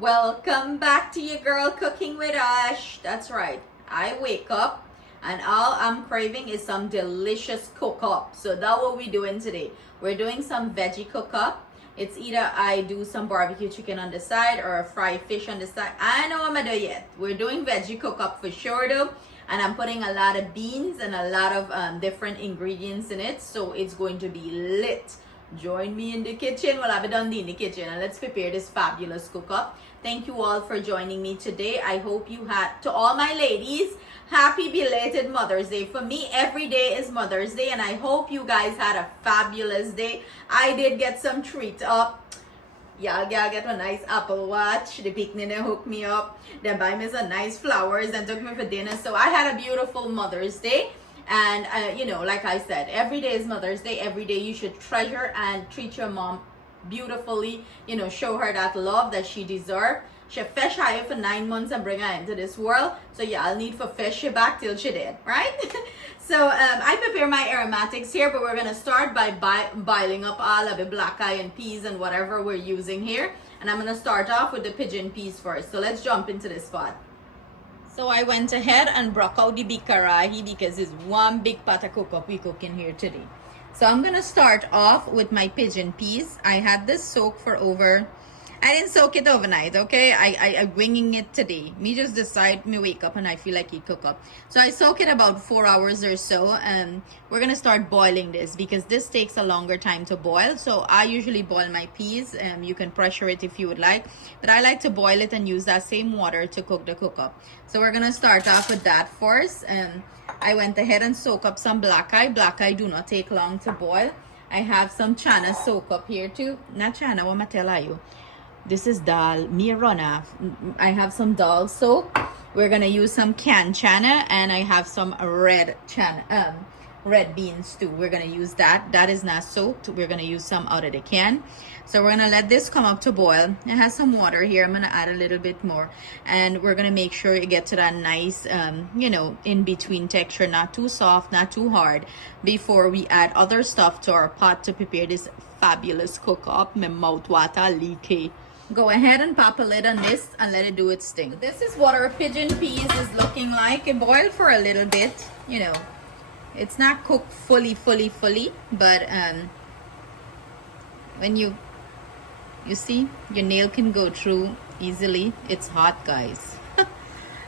Welcome back to your girl Cooking with Ash. That's right. I wake up and all I'm craving is some delicious cook up. So that's what we're doing today. We're doing some veggie cook up. It's either I do some barbecue chicken on the side or a fried fish on the side. I know I'm gonna do yet. We're doing veggie cook up for sure though. And I'm putting a lot of beans and a lot of different ingredients in it. So it's going to be lit. Join me in the kitchen. Well, I've done in the kitchen and let's prepare this fabulous cook up. Thank you all for joining me today. I hope you had, to all my ladies, happy belated Mother's Day. For me, every day is Mother's Day and I hope you guys had a fabulous day. I did get some treat up. Y'all get a nice Apple Watch. The picnic hooked me up. They buy me some nice flowers and took me for dinner. So I had a beautiful Mother's Day. And you know, like I said, every day is Mother's Day. Every day you should treasure and treat your mom beautifully. You know, show her that love that she deserves. She fetch her for 9 months and bring her into this world. So yeah, I'll need for fetch her back till she dead, right? So I prepare my aromatics here, but we're gonna start by boiling up all of the black eye and peas and whatever we're using here. And I'm gonna start off with the pigeon peas first. So let's jump into this pot. So I went ahead and broke out the big karahi because it's one big pot of cook up we cooking here today. So I'm gonna start off with my pigeon peas. I had this soak for over, I didn't soak it overnight, okay? I winging it today. Me just decide, me wake up and I feel like it cook up. So I soak it about 4 hours or so, and we're gonna start boiling this because this takes a longer time to boil. So I usually boil my peas, you can pressure it if you would like, but I like to boil it and use that same water to cook the cook up. So we're gonna start off with that first. I went ahead and soak up some black eye. Black eye do not take long to boil. I have some chana soak up here too. Not chana, what am I telling you? This is dal, me runner. I have some dal soak. We're gonna use some canned chana, and I have some red chana, red beans too. We're gonna use that. That is not soaked. We're gonna use some out of the can. So we're gonna let this come up to boil. It has some water here. I'm gonna add a little bit more, and we're gonna make sure you get to that nice, you know, in between texture, not too soft, not too hard, before we add other stuff to our pot to prepare this fabulous cook up. My mouth water leaky. Go ahead and pop a lid on this and let it do its thing. This is what our pigeon peas is looking like. It boiled for a little bit, you know. It's not cooked fully, but when you see, your nail can go through easily. It's hot, guys.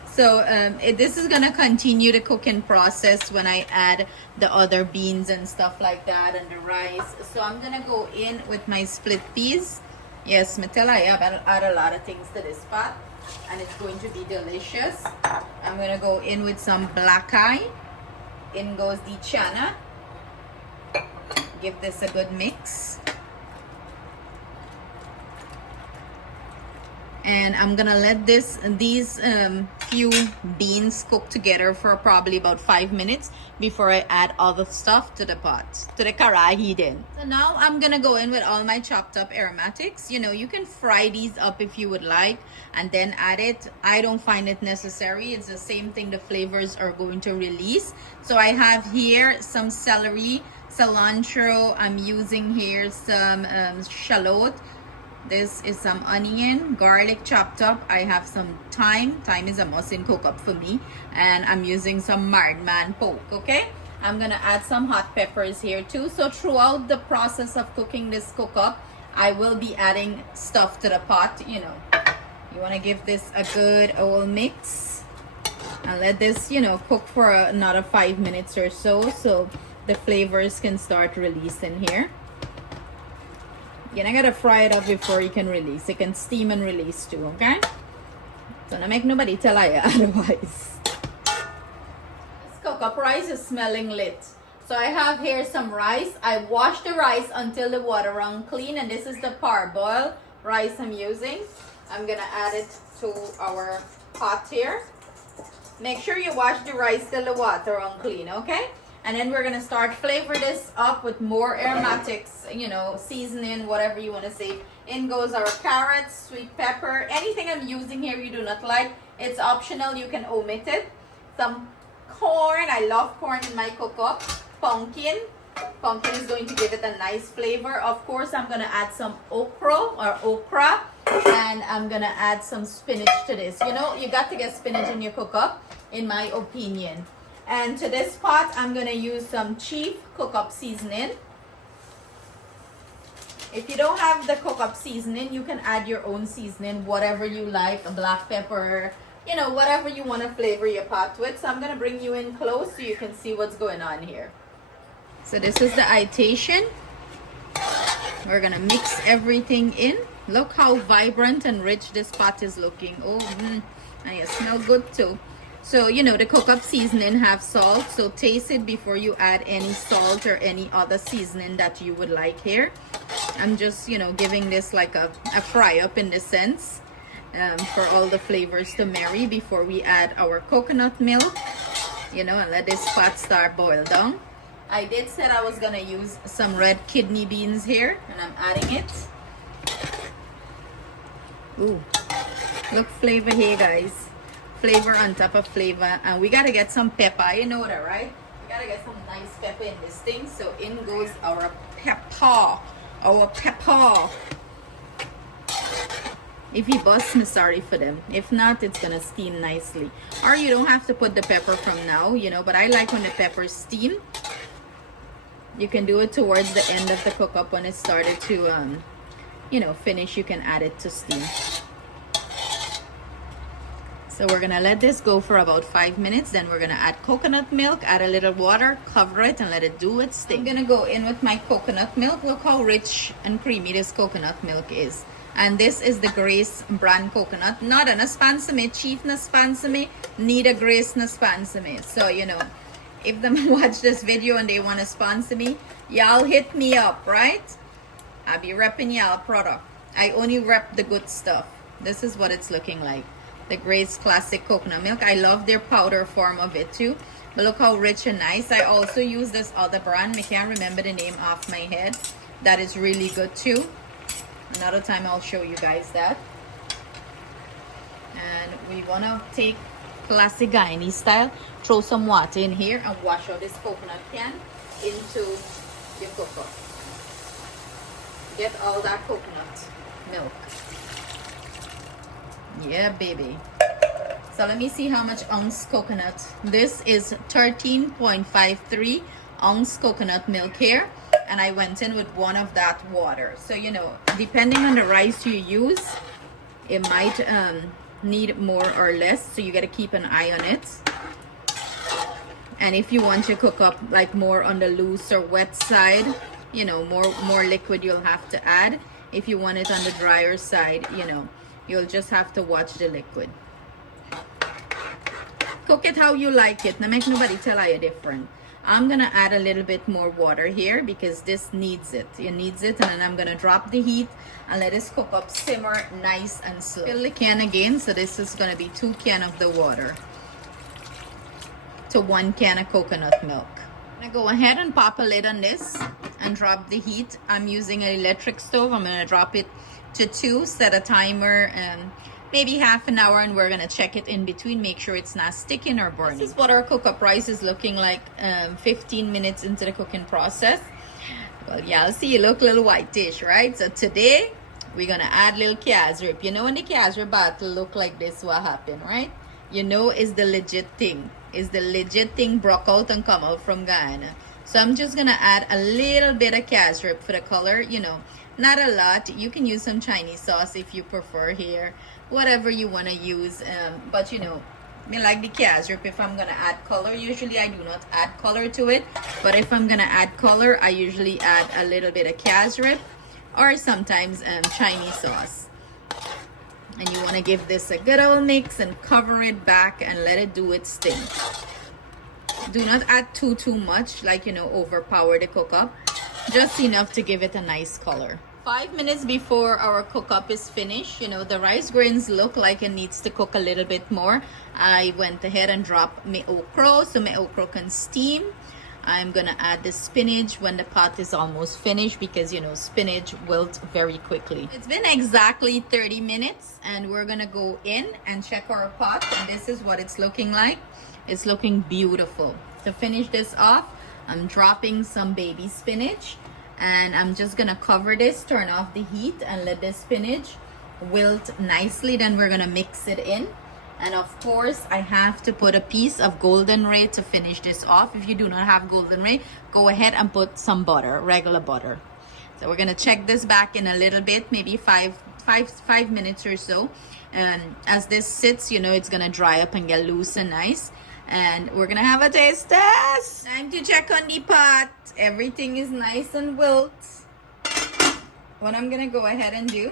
So this is gonna continue the cooking process when I add the other beans and stuff like that and the rice. So I'm gonna go in with my split peas. Yes, Matella, I add a lot of things to this pot and it's going to be delicious. I'm gonna go in with some black eye. In goes the chana. Give this a good mix. And I'm gonna let these few beans cook together for probably about 5 minutes before I add all the stuff to the pot, to the karahi then. So now I'm gonna go in with all my chopped up aromatics. You know, you can fry these up if you would like and then add it. I don't find it necessary. It's the same thing the flavors are going to release. So I have here some celery, cilantro. I'm using here some shallot. This is some onion, garlic chopped up. I have some thyme. Thyme is a must in cook up for me. And I'm using some marred man pork, okay? I'm gonna add some hot peppers here too. So throughout the process of cooking this cook up, I will be adding stuff to the pot, you know. You wanna give this a good old mix. And let this, you know, cook for another 5 minutes or so the flavors can start releasing here. You're not gonna fry it up before you can release. It can steam and release too, okay? So don't make nobody tell you otherwise. This cook up rice is smelling lit. So I have here some rice. I washed the rice until the water run clean, and this is the parboiled rice I'm using. I'm gonna add it to our pot here. Make sure you wash the rice till the water run clean, okay? And then we're gonna start flavor this up with more aromatics, you know, seasoning, whatever you wanna say. In goes our carrots, sweet pepper, anything I'm using here you do not like, it's optional, you can omit it. Some corn, I love corn in my cook-up. Pumpkin is going to give it a nice flavor. Of course, I'm gonna add some okra. And I'm gonna add some spinach to this. You know, you got to get spinach in your cook up, in my opinion. And to this pot, I'm gonna use some cheap cook up seasoning. If you don't have the cook up seasoning, you can add your own seasoning, whatever you like, a black pepper, you know, whatever you want to flavor your pot with. So I'm gonna bring you in close so you can see what's going on here. So this is the itation. We're gonna mix everything in. Look how vibrant and rich this pot is looking. Oh, and it smells good too. So, you know, the cook up seasoning have salt, so taste it before you add any salt or any other seasoning that you would like here. I'm just, you know, giving this like a fry up in the sense, for all the flavors to marry before we add our coconut milk, you know, and let this pot start boil down. I did said I was gonna use some red kidney beans here, and I'm adding it. Ooh, look, flavor here, guys. Flavor on top of flavor. And we gotta get some pepper, you know that, right? We gotta get some nice pepper in this thing. So in goes our pepper. Our pepper. If you bust, I'm sorry for them. If not, it's gonna steam nicely. Or you don't have to put the pepper from now, you know, but I like when the peppers steam. You can do it towards the end of the cook up when it started to you know, finish. You can add it to steam. So we're gonna let this go for about 5 minutes. Then we're gonna add coconut milk, add a little water, cover it, and let it do its thing. I'm gonna go in with my coconut milk. Look how rich and creamy this coconut milk is. And this is the Grace brand coconut. Not a sponsor me, chief na sponsor me, need a Grace na sponsor me. So, you know, if them watch this video and they want to sponsor me, y'all hit me up, right? I'll be repping y'all product. I only rep the good stuff. This is what it's looking like. The Grace Classic Coconut Milk. I love their powder form of it too. But look how rich and nice. I also use this other brand. I can't remember the name off my head. That is really good too. Another time I'll show you guys that. And we want to take classic Guyanese style. Throw some water in here and wash out this coconut can into your cooker. Get all that coconut milk. Yeah, baby. So let me see how much ounce coconut. This is 13.53 ounce coconut milk here. And I went in with one of that water. So, you know, depending on the rice you use, it might need more or less. So you got to keep an eye on it. And if you want to cook up like more on the loose or wet side, you know, more liquid you'll have to add. If you want it on the drier side, you know, you'll just have to watch the liquid. Cook it how you like it. Now make nobody tell you different. I'm gonna add a little bit more water here because this needs it. It needs it, and then I'm gonna drop the heat and let this cook up, simmer nice and slow. Fill the can again, so this is gonna be 2 cans of the water to 1 can of coconut milk. I'm gonna go ahead and pop a lid on this and drop the heat. I'm using an electric stove. I'm gonna drop it to 2, set a timer, maybe half an hour, and we're gonna check it in between, make sure it's not sticking or burning. This is what our cook-up rice is looking like 15 minutes into the cooking process. Well, y'all see it look a little whitish, right? So today we're gonna add little casrip. You know, when the casrip bottle look like this, what happened, right? You know, it's the legit thing. It's the legit thing broke out and come out from Guyana. So I'm just gonna add a little bit of casrip for the color, you know, not a lot. You can use some Chinese sauce if you prefer here, whatever you want to use, but you know, me like the casrip. If I'm gonna add color, usually I do not add color to it, but if I'm gonna add color, I usually add a little bit of casrip or sometimes Chinese sauce. And you want to give this a good old mix and cover it back and let it do its thing. Do not add too much, like, you know, overpower the cook up. Just enough to give it a nice color. 5 minutes before our cook up is finished, you know, the rice grains look like it needs to cook a little bit more. I went ahead and dropped my okra so my okra can steam. I'm gonna add the spinach when the pot is almost finished because, you know, spinach wilts very quickly. It's been exactly 30 minutes and we're gonna go in and check our pot, and this is what it's looking like. It's looking beautiful. To finish this off, I'm dropping some baby spinach, and I'm just gonna cover this, turn off the heat, and let the spinach wilt nicely, then we're gonna mix it in. And of course, I have to put a piece of golden ray to finish this off. If you do not have golden ray, go ahead and put some butter, regular butter. So we're gonna check this back in a little bit, maybe five minutes or so. And as this sits, you know, it's gonna dry up and get loose and nice. And we're gonna have a taste test. Time to check on the pot. Everything is nice and wilt. What I'm gonna go ahead and do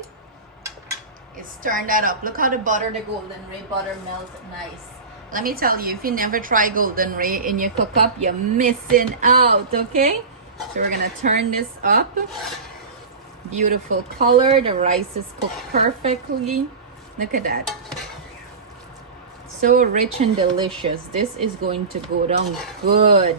is turn that up. Look how the golden ray butter melt nice. Let me tell you, if you never try golden ray in your cook up, you're missing out, okay? So we're gonna turn this up. Beautiful color. The rice is cooked perfectly. Look at that. So rich and delicious. This is going to go down good.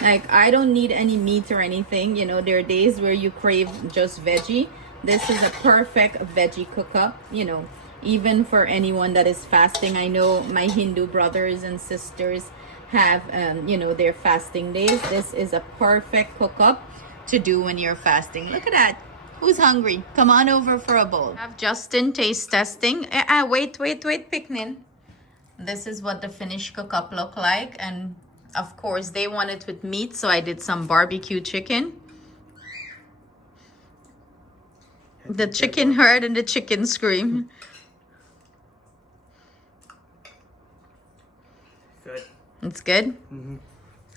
Like, I don't need any meat or anything. You know, there are days where you crave just veggie. This is a perfect veggie cook-up, you know, even for anyone that is fasting. I know my Hindu brothers and sisters have, you know, their fasting days. This is a perfect cook-up to do when you're fasting. Look at that. Who's hungry? Come on over for a bowl. Have Justin taste testing. Wait, Picnin. This is what the finished cook-up look like. And of course, they want it with meat, so I did some barbecue chicken. The chicken heard and the chicken scream. Good. It's good? Mm-hmm.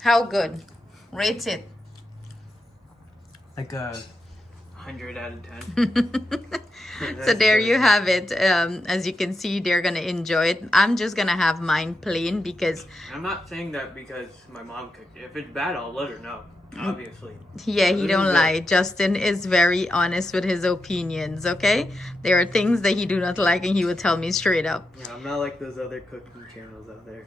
How good? Rate it. Like a 100 out of 10. So there you have it. As you can see, they're gonna enjoy it. I'm just gonna have mine plain because I'm not saying that because my mom cooked it. If it's bad, I'll let her know. Obviously. yeah, he don't lie. Justin is very honest with his opinions, okay? There are things that he do not like and he would tell me straight up. Yeah, I'm not like those other cooking channels out there.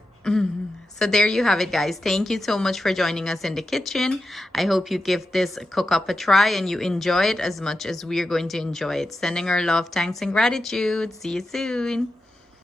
So there you have it, guys. Thank you so much for joining us in the kitchen. I hope you give this cook up a try and you enjoy it as much as we're going to enjoy it. Sending our love, thanks, and gratitude. See you soon.